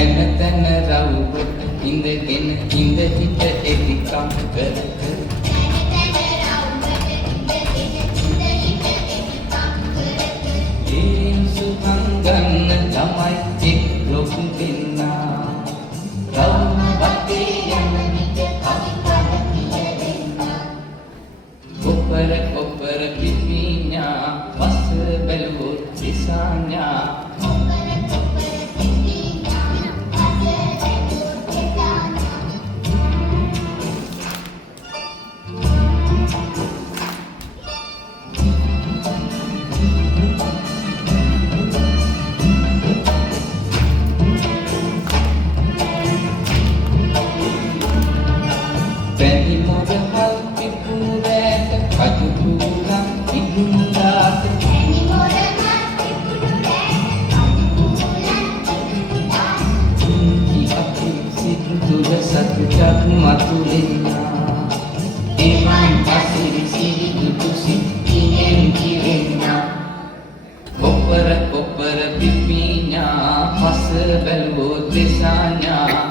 තැන තැන රවුවට ඉඳගෙන ඉඳ හිට එලිකම් කර කර සුඛං ගන්න ළමයි එක් ලොකු දෙන්නා රවුම වටේ යන විට අපි කඩ පියවෙන්නා කොපර කොපර පිපිඤ්ඤා වස් බැලුවොත් දිසාඤ්ඤා පැණි මොරහල් පිපුණු රැට කජු කුලම් ඉදුණාට පැණි මොරහල් පිපුණු රැට කජු කුලම් ඉදුණාට සිතුර සතුටක් මතුවෙන්නා එවන් පසිරි සිරිදුතු සිටියෙන් කිවෙන්නා කොපර කොපර පිපිඤ්ඤා පස බැලුවොත් දෙසාඤ්ඤා